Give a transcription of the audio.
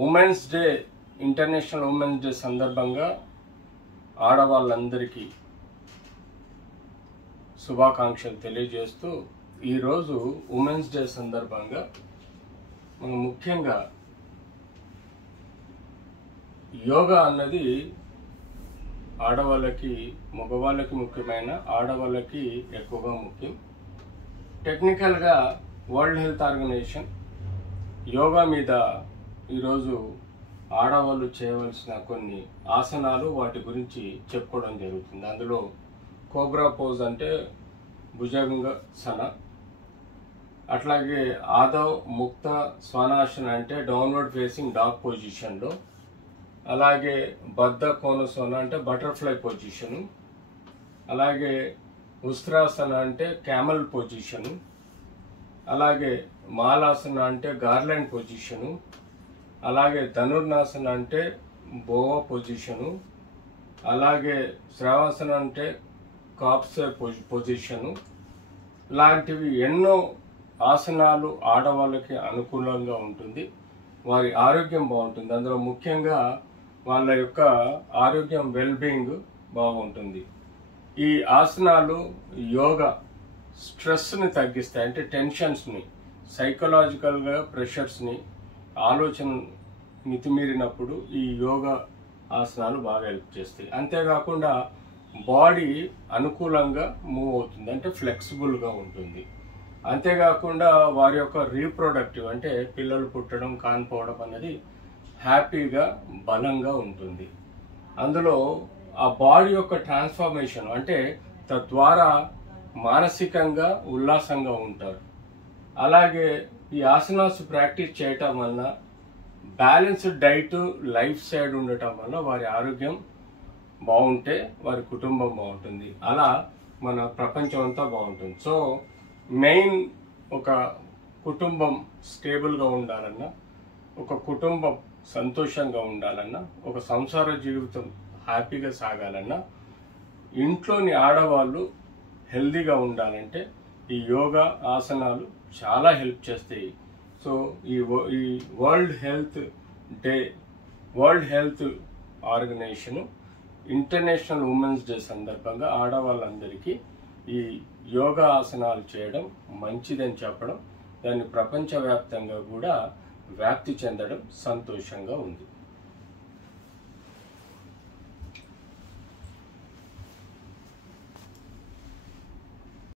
Women's day, international Women's Day సందర్భంగా ఆడవాళ్ళందరికీ శుభాకాంక్షలు తెలియజేస్తూ ఈరోజు ఉమెన్స్ డే సందర్భంగా మనం ముఖ్యంగా యోగా అన్నది ఆడవాళ్ళకి మగవాళ్ళకి ముఖ్యమైన, ఆడవాళ్ళకి ఎక్కువగా ముఖ్యం. టెక్నికల్గా వరల్డ్ హెల్త్ ఆర్గనైజేషన్ యోగా మీద ఈరోజు ఆడవాళ్ళు చేయవలసిన కొన్ని ఆసనాలు, వాటి గురించి చెప్పుకోవడం జరుగుతుంది. అందులో కోబ్రా పోజ్ అంటే భుజంగాసన, అట్లాగే ఆదవ్ ముక్త స్వానాసన అంటే డౌన్వర్డ్ ఫేసింగ్ డాగ్ పొజిషన్లో, అలాగే బద్ధ కోనసోన అంటే బటర్ఫ్లై పొజిషను, అలాగే ఉస్త్రాసన అంటే క్యామల్ పొజిషను, అలాగే మాలాసన అంటే గార్లాండ్ పొజిషను, అలాగే ధనుర్నాసన అంటే బోవా పొజిషను, అలాగే శ్రవాసన అంటే కాప్సే పొజిషను, లాంటివి ఎన్నో ఆసనాలు ఆడవాళ్ళకి అనుకూలంగా ఉంటుంది. వారి ఆరోగ్యం బాగుంటుంది. అందులో ముఖ్యంగా వాళ్ళ యొక్క ఆరోగ్యం వెల్బీయింగ్ బాగుంటుంది. ఈ ఆసనాలు యోగా స్ట్రెస్ని తగ్గిస్తాయి. అంటే టెన్షన్స్ని, సైకలాజికల్గా ప్రెషర్స్ని, ఆలోచన మితిమీరినప్పుడు ఈ యోగా ఆసనాలు బాగా హెల్ప్ చేస్తాయి. అంతేకాకుండా బాడీ అనుకూలంగా మూవ్ అవుతుంది, అంటే ఫ్లెక్సిబుల్గా ఉంటుంది. అంతేకాకుండా వారి యొక్క రీప్రొడక్టివ్ అంటే పిల్లలు పుట్టడం, కానిపోవడం అనేది హ్యాపీగా బలంగా ఉంటుంది. అందులో ఆ బాడీ యొక్క ట్రాన్స్ఫర్మేషన్ అంటే తద్వారా మానసికంగా ఉల్లాసంగా ఉంటారు. అలాగే ఈ ఆసనాస్ ప్రాక్టీస్ చేయటం వలన బ్యాలెన్స్డ్ డైట్ లైఫ్ స్టైల్ ఉండటం వల్ల వారి ఆరోగ్యం బాగుంటే వారి కుటుంబం బాగుంటుంది. అలా మన ప్రపంచం అంతా బాగుంటుంది. సో మెయిన్ ఒక కుటుంబం స్టేబుల్గా ఉండాలన్నా, ఒక కుటుంబం సంతోషంగా ఉండాలన్నా, ఒక సంసార జీవితం హ్యాపీగా సాగాలన్నా, ఇంట్లోని ఆడవాళ్ళు హెల్దీగా ఉండాలంటే ఈ యోగా ఆసనాలు చాలా హెల్ప్ చేస్తాయి. సో ఈ World Health Organization International Women's Day సందర్భంగా ఆడవాళ్ళందరికీ ఈ యోగా ఆసనాలు చేయడం మంచిదని చెప్పడం, దాన్ని ప్రపంచవ్యాప్తంగా కూడా వ్యాప్తి చెందడం సంతోషంగా ఉంది.